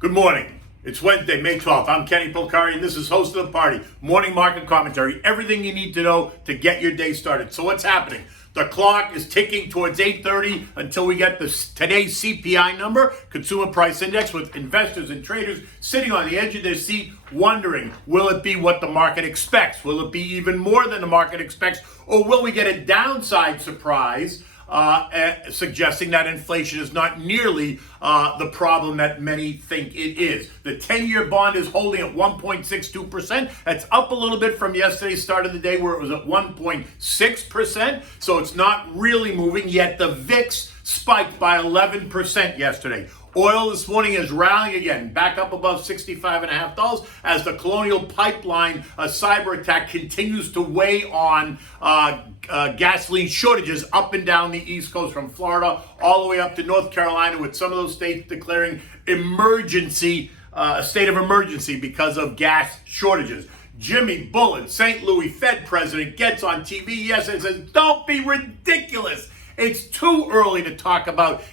Good morning. It's Wednesday, May 12th. I'm Kenny Polcari, and this is Host of the Party, Morning Market Commentary. Everything you need to know to get your day started. So what's happening? The clock is ticking towards 8:30 until we get today's CPI number, Consumer Price Index, with investors and traders sitting on the edge of their seat wondering, will it be what the market expects? Will it be even more than the market expects? Or will we get a downside surprise suggesting that inflation is not nearly the problem that many think it is? The 10-year bond is holding at 1.62%. That's up a little bit from yesterday's start of the day where it was at 1.6%. So it's not really moving, yet the VIX spiked by 11% yesterday. Oil this morning is rallying again, back up above $65.50 as the Colonial Pipeline cyber attack continues to weigh on gasoline shortages up and down the East Coast, from Florida all the way up to North Carolina, with some of those states declaring a state of emergency because of gas shortages. Jimmy Bullard, St. Louis Fed president, gets on TV yesterday and says, "Don't be ridiculous. It's too early to talk about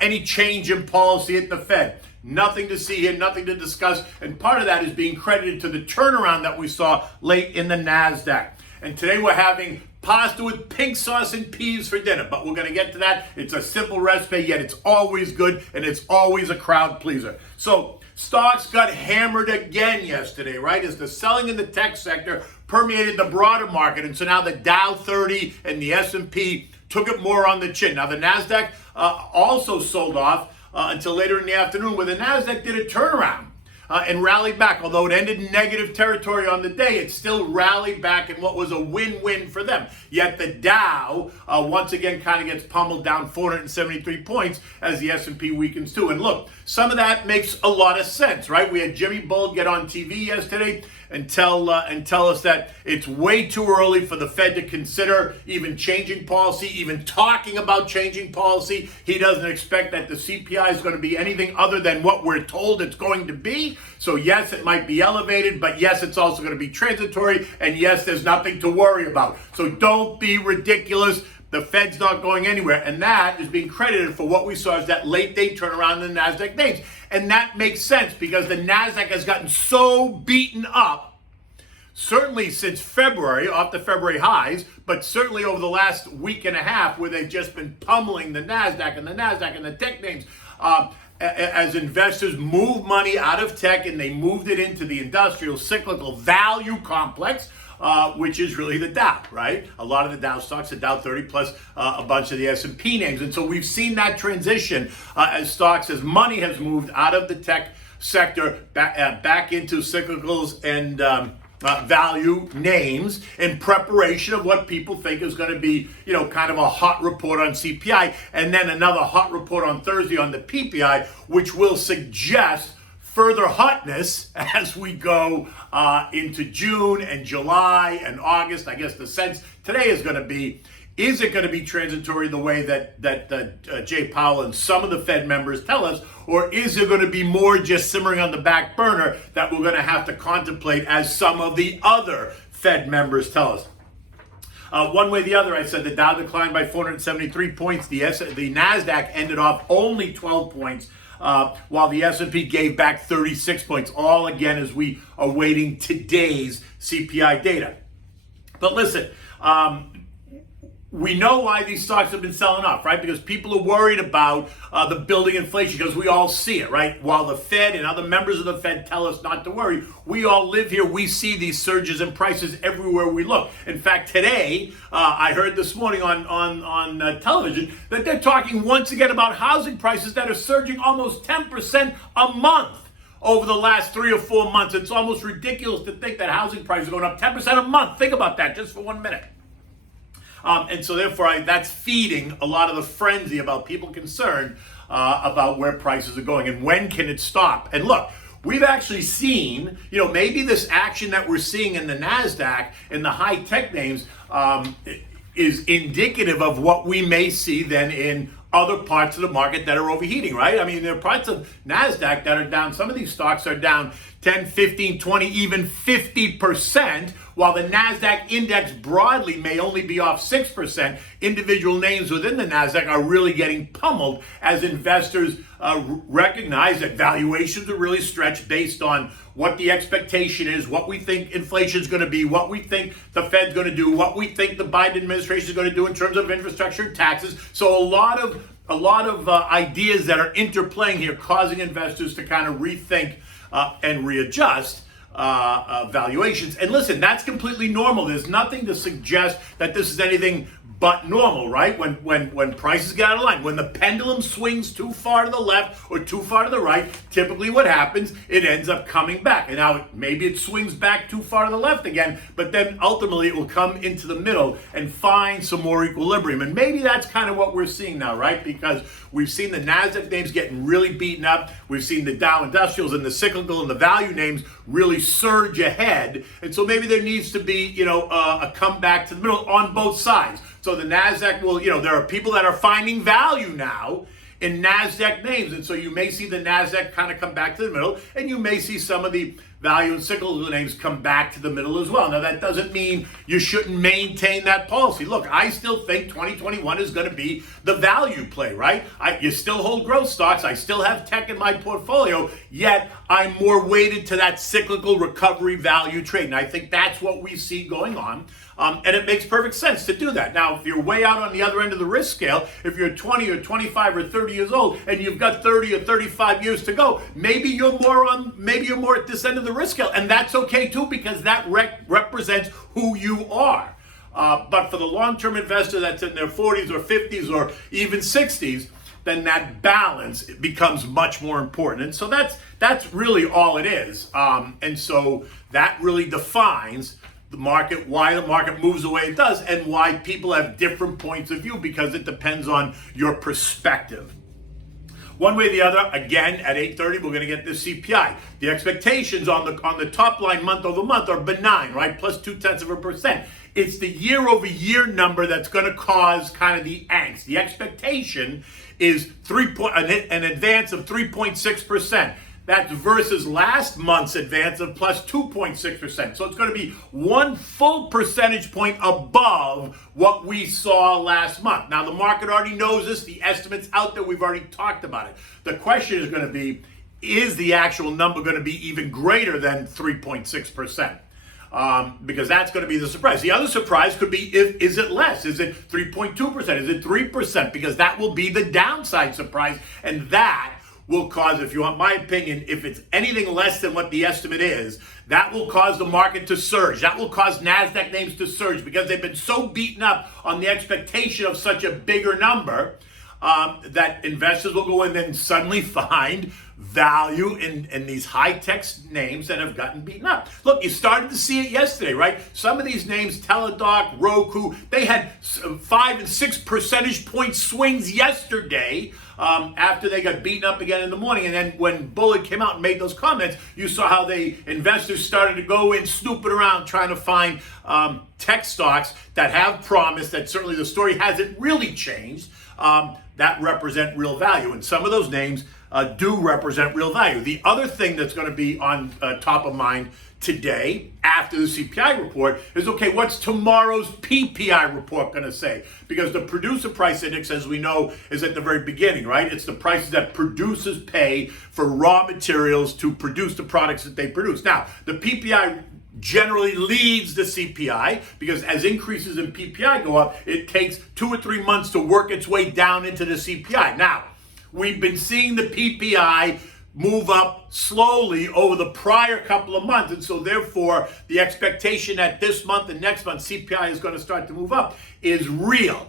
any change in policy at the Fed. Nothing to see here, nothing to discuss." And part of that is being credited to the turnaround that we saw late in the NASDAQ. And today we're having pasta with pink sauce and peas for dinner, but we're going to get to that. It's a simple recipe, yet it's always good, and it's always a crowd pleaser. So stocks got hammered again yesterday, right? As the selling in the tech sector permeated the broader market. And so now the Dow 30 and the S&P took it more on the chin. Now the NASDAQ also sold off until later in the afternoon, where the NASDAQ did a turnaround and rallied back. Although it ended in negative territory on the day, it still rallied back in what was a win-win for them. Yet the Dow once again kind of gets pummeled down 473 points as the S&P weakens too. And look, some of that makes a lot of sense, right? We had Jimmy Bullard get on TV yesterday and tell us that it's way too early for the Fed to consider even changing policy, even talking about changing policy. He doesn't expect that the CPI is going to be anything other than what we're told it's going to be. So yes, it might be elevated, but yes, it's also going to be transitory, and yes, there's nothing to worry about. So don't be ridiculous. The Fed's not going anywhere. And that is being credited for what we saw as that late day turnaround in the NASDAQ names. And that makes sense because the NASDAQ has gotten so beaten up, certainly since February, off the February highs, but certainly over the last week and a half, where they've just been pummeling the NASDAQ and the tech names, as investors move money out of tech and they moved it into the industrial cyclical value complex, which is really the Dow, right? A lot of the Dow stocks, the Dow 30 plus a bunch of the S&P names. And so we've seen that transition as money has moved out of the tech sector back into cyclicals and value names in preparation of what people think is going to be, kind of a hot report on CPI, and then another hot report on Thursday on the PPI, which will suggest further hotness as we go into June and July and August. I guess the sense today is going to be, is it going to be transitory the way that Jay Powell and some of the Fed members tell us, or is it going to be more just simmering on the back burner that we're going to have to contemplate as some of the other Fed members tell us? One way or the other, I said the Dow declined by 473 points. The NASDAQ ended off only 12 points, while the S&P gave back 36 points, all again as we are awaiting today's CPI data. But listen, we know why these stocks have been selling off, right? Because people are worried about the building inflation, because we all see it, right? While the Fed and other members of the Fed tell us not to worry, we all live here. We see these surges in prices everywhere we look. In fact, today, I heard this morning on television that they're talking once again about housing prices that are surging almost 10% a month over the last 3 or 4 months. It's almost ridiculous to think that housing prices are going up 10% a month. Think about that just for 1 minute. And so therefore, that's feeding a lot of the frenzy about people concerned about where prices are going and when can it stop. And look, we've actually seen, maybe this action that we're seeing in the NASDAQ and the high tech names is indicative of what we may see then in other parts of the market that are overheating, right? I mean, there are parts of NASDAQ that are down. Some of these stocks are down 10, 15, 20, even 50%, while the NASDAQ index broadly may only be off 6%, individual names within the NASDAQ are really getting pummeled as investors recognize that valuations are really stretched based on what the expectation is, what we think inflation is going to be, what we think the Fed's going to do, what we think the Biden administration is going to do in terms of infrastructure and taxes. So a lot of ideas that are interplaying here, causing investors to kind of rethink and readjust valuations. And listen, that's completely normal. There's nothing to suggest that this is anything but normal, right? When prices get out of line, when the pendulum swings too far to the left or too far to the right, typically what happens, it ends up coming back. And now maybe it swings back too far to the left again, but then ultimately it will come into the middle and find some more equilibrium. And maybe that's kind of what we're seeing now, right? Because we've seen the NASDAQ names getting really beaten up. We've seen the Dow Industrials and the cyclical and the value names really surge ahead. And so maybe there needs to be, a comeback to the middle on both sides. So the NASDAQ will, there are people that are finding value now in NASDAQ names. And so you may see the NASDAQ kind of come back to the middle, and you may see some of the value and cyclical names come back to the middle as well. Now, that doesn't mean you shouldn't maintain that policy. Look, I still think 2021 is going to be the value play, right? You still hold growth stocks. I still have tech in my portfolio, yet I'm more weighted to that cyclical recovery value trade. And I think that's what we see going on. And it makes perfect sense to do that. Now, if you're way out on the other end of the risk scale, if you're 20 or 25 or 30 years old and you've got 30 or 35 years to go, maybe you're more at this end of the risk scale. And that's okay too, because that represents who you are. But for the long-term investor that's in their 40s or 50s or even 60s, then that balance becomes much more important. And so that's really all it is. And so that really defines the market, why the market moves the way it does, and why people have different points of view, because it depends on your perspective. One way or the other, again, at 8:30, we're going to get this CPI. The expectations on the top line month over month are benign, right? Plus 0.2%. It's the year over year number that's going to cause kind of the angst. The expectation is an advance of 3.6%. That's versus last month's advance of plus 2.6%. So it's going to be 1 full percentage point above what we saw last month. Now, the market already knows this. The estimate's out there. We've already talked about it. The question is going to be, is the actual number going to be even greater than 3.6%? Because that's going to be the surprise. The other surprise could be, is it less? Is it 3.2%? Is it 3%? Because that will be the downside surprise. And that will cause, if you want my opinion, if it's anything less than what the estimate is, that will cause the market to surge. That will cause NASDAQ names to surge because they've been so beaten up on the expectation of such a bigger number that investors will go in and suddenly find value in these high-tech names that have gotten beaten up. Look, you started to see it yesterday, right? Some of these names, Teladoc, Roku, they had 5 and 6 percentage point swings yesterday after they got beaten up again in the morning. And then when Bullard came out and made those comments, you saw how investors started to go in snooping around trying to find tech stocks that have promise, that certainly the story hasn't really changed, that represent real value. And some of those names do represent real value. The other thing that's going to be on top of mind today after the CPI report is, okay, what's tomorrow's PPI report going to say? Because the producer price index, as we know, is at the very beginning, right? It's the prices that producers pay for raw materials to produce the products that they produce. Now, the PPI generally leads the CPI because as increases in PPI go up, it takes 2 or 3 months to work its way down into the CPI. Now, we've been seeing the PPI move up slowly over the prior couple of months. And so therefore, the expectation that this month and next month CPI is going to start to move up is real.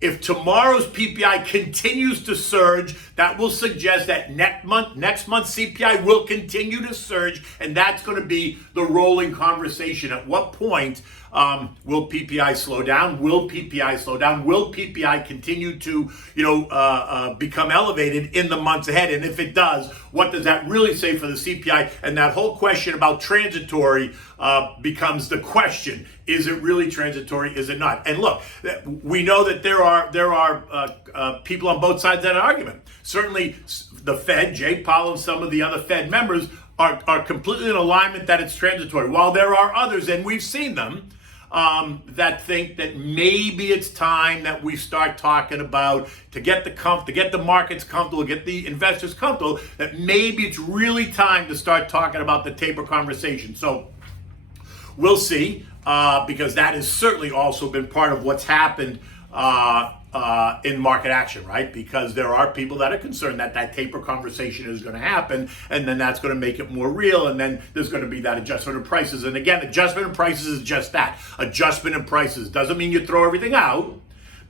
If tomorrow's PPI continues to surge, that will suggest that next month CPI will continue to surge, and that's going to be the rolling conversation. At what point will PPI slow down? Will PPI slow down? Will PPI continue to, become elevated in the months ahead? And if it does, what does that really say for the CPI? And that whole question about transitory becomes the question. Is it really transitory? Is it not? And look, we know that there are people on both sides of that argument. Certainly the Fed, Jay Powell and some of the other Fed members are completely in alignment that it's transitory. While there are others, and we've seen them, that think that maybe it's time that we start talking about to get the markets comfortable, get the investors comfortable, that maybe it's really time to start talking about the taper conversation. So we'll see, because that has certainly also been part of what's happened in market action, right? Because there are people that are concerned that that taper conversation is going to happen, and then that's going to make it more real, and then there's going to be that adjustment in prices. And again, adjustment in prices is just that. Adjustment in prices doesn't mean you throw everything out,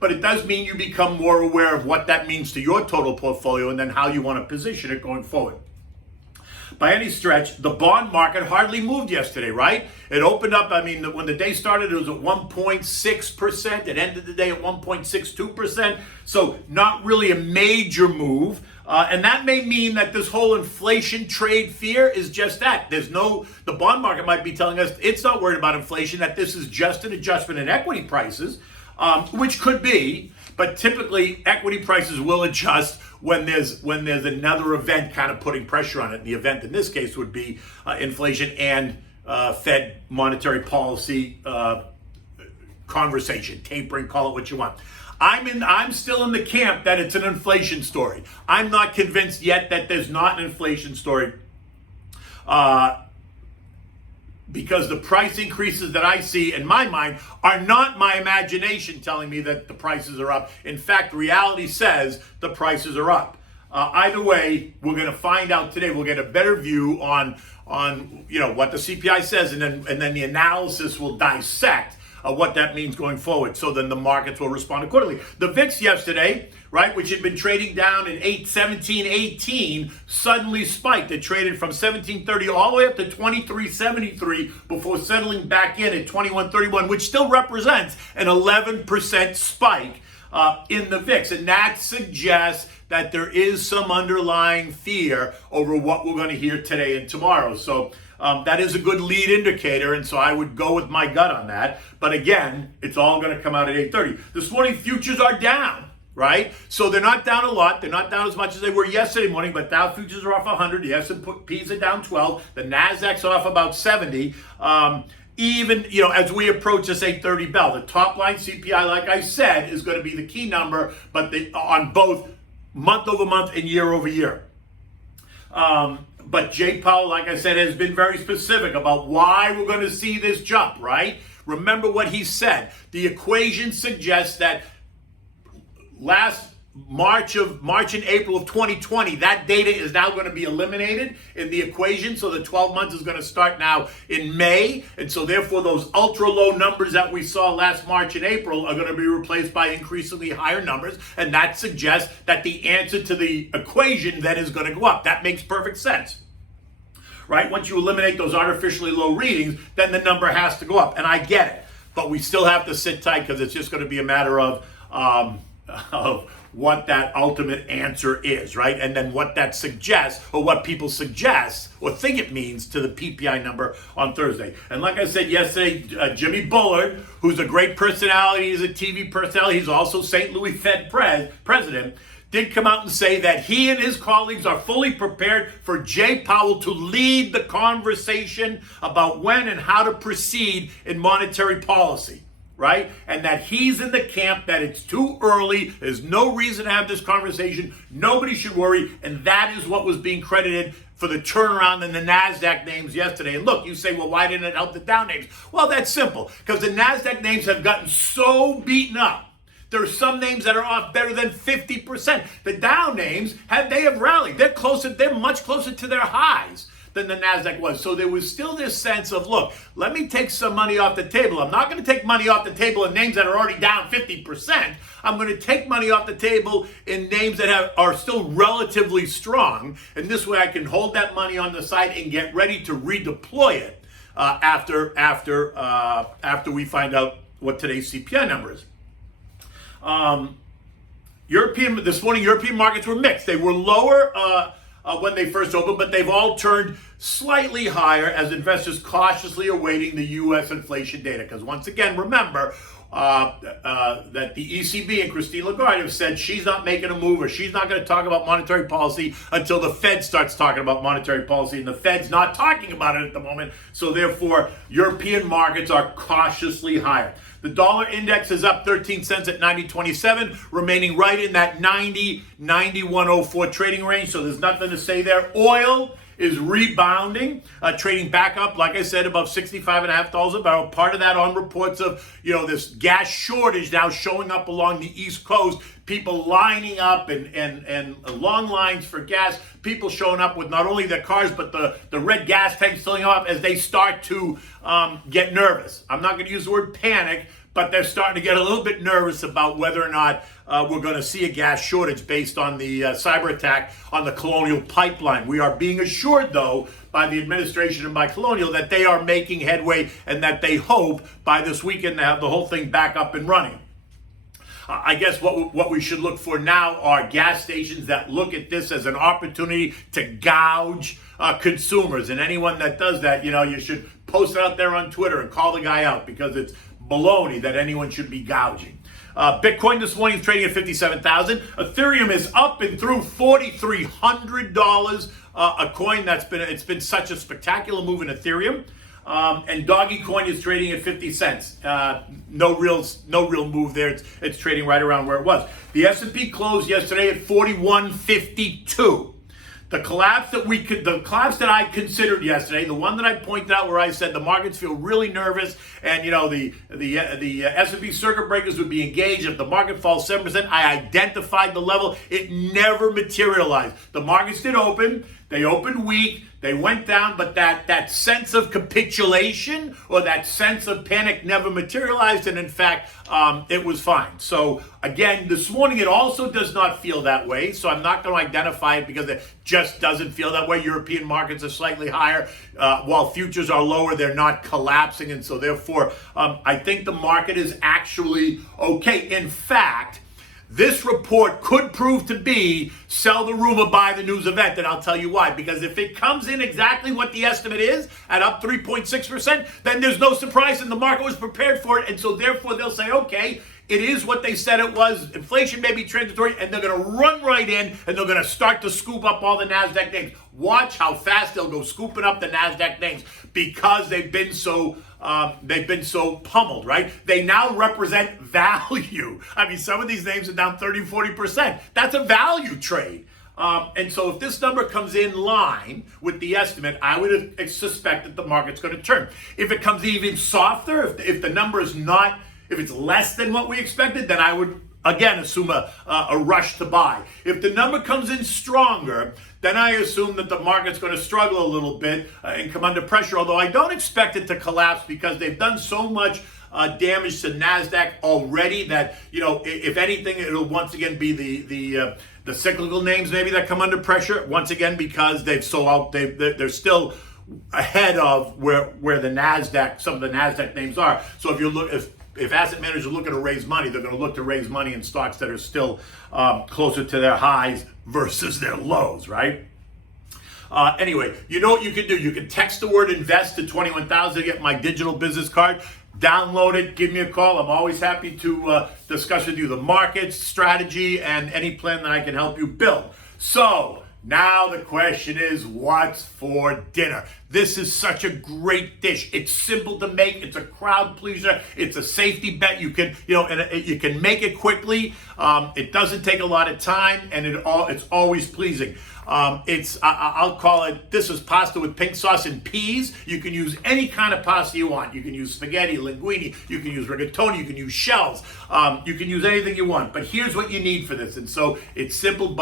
but it does mean you become more aware of what that means to your total portfolio and then how you want to position it going forward. By any stretch, the bond market hardly moved yesterday, right? It opened up, when the day started, it was at 1.6%. It ended the day at 1.62%. So not really a major move. And that may mean that this whole inflation trade fear is just that. The bond market might be telling us it's not worried about inflation, that this is just an adjustment in equity prices, which could be, but typically equity prices will adjust when there's another event kind of putting pressure on it. And the event in this case would be inflation and Fed monetary policy conversation, tapering, call it what you want. I'm still in the camp that it's an inflation story. I'm not convinced yet that there's not an inflation story, because the price increases that I see in my mind are not my imagination telling me that the prices are up. In fact, reality says the prices are up. Either way, we're going to find out today. We'll get a better view on what the CPI says, and then the analysis will dissect what that means going forward. So then the markets will respond accordingly. The VIX yesterday, right, which had been trading down at 1718, suddenly spiked. It traded from 1730 all the way up to 2373 before settling back in at 2131, which still represents an 11% spike in the VIX. And that suggests that there is some underlying fear over what we're going to hear today and tomorrow. So that is a good lead indicator, and so I would go with my gut on that. But again, it's all going to come out at 8:30. This morning, futures are down, right? So they're not down a lot. They're not down as much as they were yesterday morning, but Dow futures are off 100. The S&Ps are down 12. The Nasdaq's off about 70. Even, as we approach this 8:30 bell, the top line CPI, like I said, is going to be the key number, but on both month over month and year over year. But Jay Powell, like I said, has been very specific about why we're going to see this jump, right? Remember what he said. The equation suggests that last March and April of 2020, that data is now going to be eliminated in the equation. So the 12 months is going to start now in May. And so therefore those ultra low numbers that we saw last March and April are going to be replaced by increasingly higher numbers. And that suggests that the answer to the equation then is going to go up. That makes perfect sense, right? Once you eliminate those artificially low readings, then the number has to go up. And I get it, but we still have to sit tight because it's just going to be a matter of what that ultimate answer is, right? And then what that suggests, or what people suggest or think it means to the PPI number on Thursday. And like I said yesterday, Jimmy Bullard, who's a great personality, he's a TV personality, he's also St. Louis Fed president, did come out and say that he and his colleagues are fully prepared for Jay Powell to lead the conversation about when and how to proceed in monetary policy, right? And that he's in the camp that it's too early, there's no reason to have this conversation, nobody should worry, and that is what was being credited for the turnaround in the NASDAQ names yesterday. And look, you say, well, why didn't it help the Dow names? Well, that's simple, because the NASDAQ names have gotten so beaten up. There are some names that are off better than 50%. The Dow names, they have rallied. They're much closer to their highs than the NASDAQ was. So there was still this sense of, look, let me take some money off the table. I'm not going to take money off the table in names that are already down 50%. I'm going to take money off the table in names that are still relatively strong. And this way I can hold that money on the side and get ready to redeploy it after we find out what today's CPI number is. This morning, European markets were mixed. They were lower when they first opened, but they've all turned slightly higher as investors cautiously awaiting the U.S. inflation data. Because once again, remember that the ECB and Christine Lagarde have said she's not making a move, or she's not going to talk about monetary policy until the Fed starts talking about monetary policy, and the Fed's not talking about it at the moment. So therefore, European markets are cautiously higher. The dollar index is up 13 cents at 90.27, remaining right in that 90-91.04 trading range. So there's nothing to say there. Oil is rebounding, trading back up, like I said, above $65.50 a barrel. Part of that on reports of, this gas shortage now showing up along the East Coast. People lining up and long lines for gas. People showing up with not only their cars, but the red gas tanks filling up as they start to get nervous. I'm not going to use the word panic, but they're starting to get a little bit nervous about whether or not we're going to see a gas shortage based on the cyber attack on the Colonial Pipeline. We are being assured, though, by the administration and by Colonial that they are making headway and that they hope by this weekend to have the whole thing back up and running. I guess what we should look for now are gas stations that look at this as an opportunity to gouge consumers. And anyone that does that, you should post it out there on Twitter and call the guy out, because it's baloney that anyone should be gouging. Bitcoin this morning is trading at $57,000. Ethereum is up and through $4,300 a coin. It's been such a spectacular move in Ethereum. And Dogecoin is trading at 50 cents. No real move there. It's trading right around where it was. The S&P closed yesterday at 4152. The collapse that I considered yesterday, the one that I pointed out where I said the markets feel really nervous, and the S&P circuit breakers would be engaged if the market falls 7%. I identified the level. It never materialized. The markets did open. They opened weak. They went down, but that sense of capitulation or that sense of panic never materialized, and in fact, it was fine. So again, this morning it also does not feel that way, so I'm not going to identify it because it just doesn't feel that way. European markets are slightly higher, while futures are lower. They're not collapsing, and so therefore, I think the market is actually okay. In fact, this report could prove to be sell the rumor, buy the news event, and I'll tell you why. Because if it comes in exactly what the estimate is, at up 3.6%, then there's no surprise, and the market was prepared for it, and so therefore they'll say, okay, it is what they said it was. Inflation may be transitory, and they're going to run right in, and they're going to start to scoop up all the NASDAQ names. Watch how fast they'll go scooping up the NASDAQ names, because they've been so pummeled, right? They now represent value. I mean, some of these names are down 30, 40%. That's a value trade. And so if this number comes in line with the estimate, I would suspect that the market's going to turn. If it comes even softer, if the number is not, if it's less than what we expected, then I would again assume a rush to buy. If the number comes in stronger, then I assume that the market's going to struggle a little bit and come under pressure, although I don't expect it to collapse because they've done so much damage to NASDAQ already that, if anything, it'll once again be the cyclical names maybe that come under pressure, once again, because they're still ahead of where the NASDAQ, some of the NASDAQ names are. So if asset managers are looking to raise money, they're going to look to raise money in stocks that are still closer to their highs versus their lows, right? Anyway, you know what you can do? You can text the word invest to 21,000 to get my digital business card. Download it, give me a call. I'm always happy to discuss with you the markets, strategy, and any plan that I can help you build. So, now the question is, what's for dinner? This is such a great dish. It's simple to make. It's a crowd pleaser. It's a safety bet. You can, you can make it quickly. It doesn't take a lot of time, and it's always pleasing. I'll call it, this is pasta with pink sauce and peas. You can use any kind of pasta you want. You can use spaghetti, linguine. You can use rigatoni. You can use shells. You can use anything you want. But here's what you need for this. And so it's simple,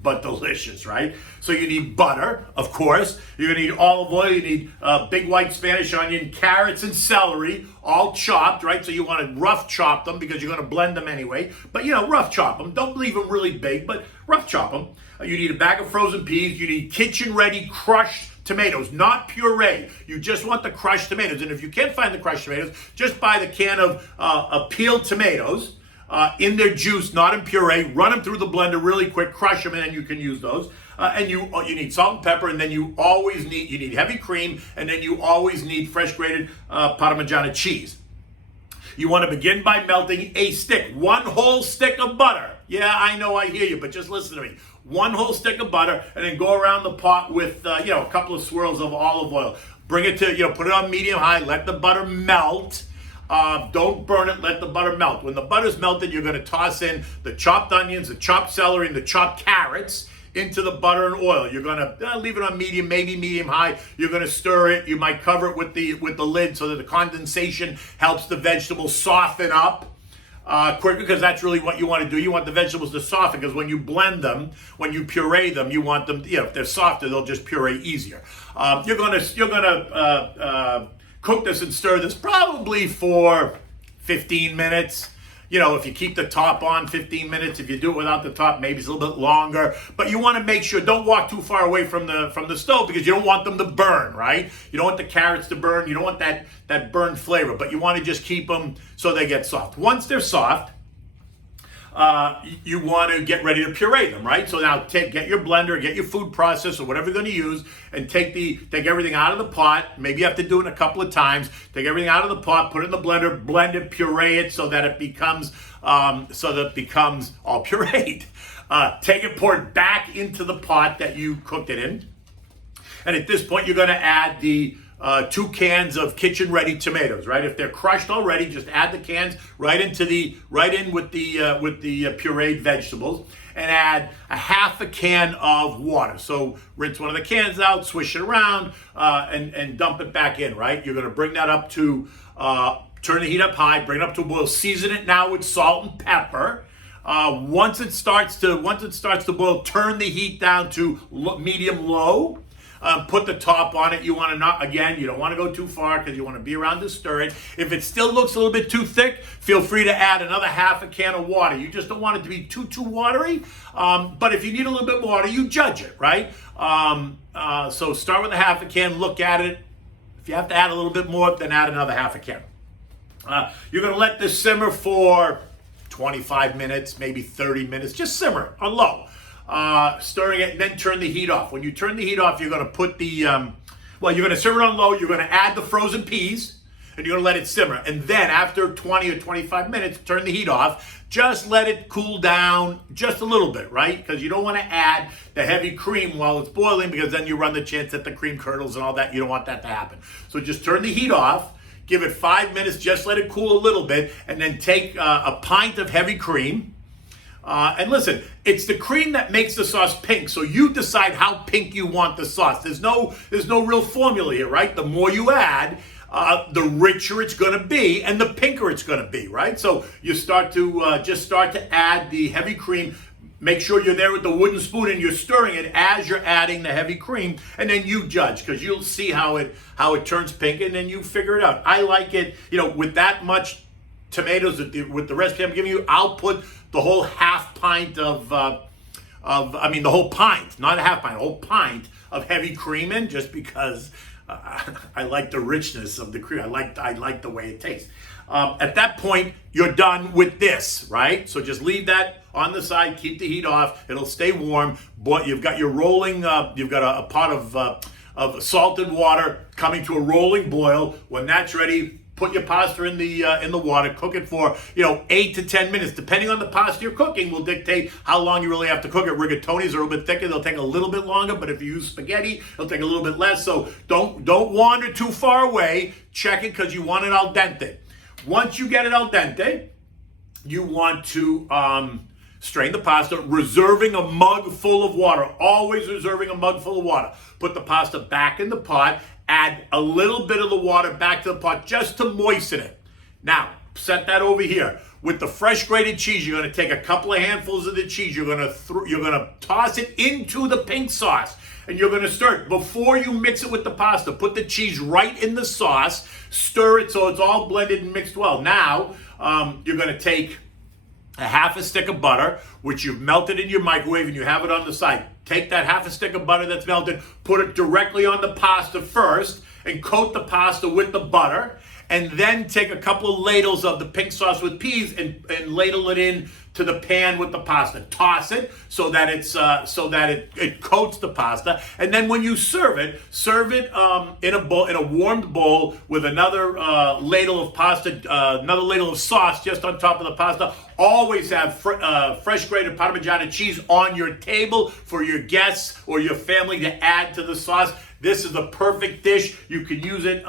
but delicious, right? So you need butter, of course. You're gonna need olive oil. You need big white Spanish onion, carrots, and celery, all chopped, right? So you want to rough chop them because you're gonna blend them anyway. But rough chop them. Don't leave them really big, but rough chop them. You need a bag of frozen peas. You need kitchen-ready crushed tomatoes, not puree. You just want the crushed tomatoes. And if you can't find the crushed tomatoes, just buy the can of peeled tomatoes. in their juice, not in puree. Run them through the blender really quick, crush them, and then you can use those. And you need salt and pepper, and then you need heavy cream, and then you always need fresh grated Parmigiana cheese. You want to begin by melting a stick, one whole stick of butter. Yeah, I know, I hear you, but just listen to me. One whole stick of butter, and then go around the pot with a couple of swirls of olive oil. Bring it to, put it on medium high, let the butter melt. Don't burn it, let the butter melt. When the butter's melted, you're going to toss in the chopped onions, the chopped celery, and the chopped carrots into the butter and oil. You're going to leave it on medium, maybe medium high. You're going to stir it. You might cover it with the lid so that the condensation helps the vegetables soften up quicker, because that's really what you want to do. You want the vegetables to soften, because when you blend them, when you puree them, you want them, if they're softer, they'll just puree easier. You're going to cook this and stir this probably for 15 minutes. If you keep the top on, 15 minutes. If you do it without the top, maybe it's a little bit longer. But you want to make sure, don't walk too far away from the stove, because you don't want them to burn, right? You don't want the carrots to burn. You don't want that burned flavor. But you want to just keep them so they get soft. Once they're soft, you want to get ready to puree them, right? So now get your blender, get your food processor, whatever you're going to use, and take everything out of the pot. Maybe you have to do it a couple of times. Take everything out of the pot, put it in the blender, blend it, puree it so that it becomes all pureed. Take it, pour it back into the pot that you cooked it in. And at this point, you're going to add the 2 cans of kitchen-ready tomatoes, right? If they're crushed already, just add the cans right in with the pureed vegetables, and add a half a can of water. So rinse one of the cans out, swish it around, and dump it back in, right? You're going to bring that up to turn the heat up high, bring it up to a boil. Season it now with salt and pepper. Once it starts to boil, turn the heat down to medium low. Put the top on it. You want to you don't want to go too far, because you want to be around to stir it. If it still looks a little bit too thick, feel free to add another half a can of water. You just don't want it to be too watery. But if you need a little bit more water, you judge it, right? So start with a half a can, look at it. If you have to add a little bit more, then add another half a can. You're going to let this simmer for 25 minutes, maybe 30 minutes. Just simmer on low. Stirring it, and then turn the heat off. When you turn the heat off, you're going to put you're going to simmer it on low. You're going to add the frozen peas, and you're going to let it simmer. And then after 20 or 25 minutes, turn the heat off. Just let it cool down just a little bit, right? Because you don't want to add the heavy cream while it's boiling, because then you run the chance that the cream curdles and all that. You don't want that to happen. So just turn the heat off. Give it 5 minutes. Just let it cool a little bit, and then take a pint of heavy cream. And listen, it's the cream that makes the sauce pink, so you decide how pink you want the sauce. There's no real formula here, right? The more you add, the richer it's going to be, and the pinker it's going to be, right? So you start to add the heavy cream. Make sure you're there with the wooden spoon and you're stirring it as you're adding the heavy cream, and then you judge, because you'll see how it turns pink, and then you figure it out. I like it, with that much tomatoes, with the recipe I'm giving you, I'll put the whole half pint the whole pint, not a half pint, a whole pint of heavy cream in, just because I like the richness of the cream. I like the way it tastes. At that point, you're done with this, right? So just leave that on the side, keep the heat off. It'll stay warm. But you've got your rolling, you've got a pot of salted water coming to a rolling boil. When that's ready, put your pasta in the water, cook it for 8 to 10 minutes, depending on the pasta you're cooking, will dictate how long you really have to cook it. Rigatonis are a little bit thicker; they'll take a little bit longer. But if you use spaghetti, it'll take a little bit less. So don't wander too far away. Check it, because you want it al dente. Once you get it al dente, you want to strain the pasta, reserving a mug full of water. Always reserving a mug full of water. Put the pasta back in the pot. Add a little bit of the water back to the pot just to moisten it. Now, set that over here. With the fresh grated cheese, you're going to take a couple of handfuls of the cheese. You're going to toss it into the pink sauce, and you're going to stir it. Before you mix it with the pasta, put the cheese right in the sauce. Stir it so it's all blended and mixed well. Now, you're going to take a half a stick of butter, which you've melted in your microwave, and you have it on the side. Take that half a stick of butter that's melted, put it directly on the pasta first, and coat the pasta with the butter, and then take a couple of ladles of the pink sauce with peas and ladle it in to the pan with the pasta. Toss it so that it coats the pasta, and then when you serve it in a bowl, in a warmed bowl with another ladle of pasta, another ladle of sauce just on top of the pasta. Always have fresh grated Parmigiana cheese on your table for your guests or your family to add to the sauce. This is the perfect dish. You can use it.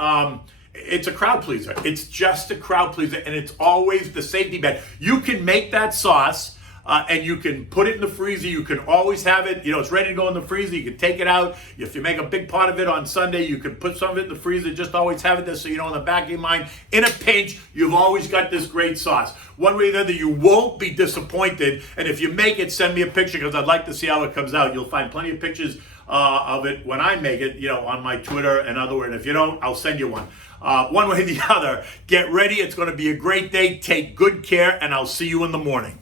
It's a crowd pleaser. It's just a crowd pleaser, and it's always the safety bet. You can make that sauce, and you can put it in the freezer. You can always have it. It's ready to go in the freezer. You can take it out. If you make a big pot of it on Sunday, you can put some of it in the freezer. Just always have it there, so in the back of your mind, in a pinch, you've always got this great sauce. One way or the other, you won't be disappointed. And if you make it, send me a picture, because I'd like to see how it comes out. You'll find plenty of pictures of it when I make it, on my Twitter and other. And if you don't, I'll send you one. One way or the other, get ready. It's going to be a great day. Take good care, and I'll see you in the morning.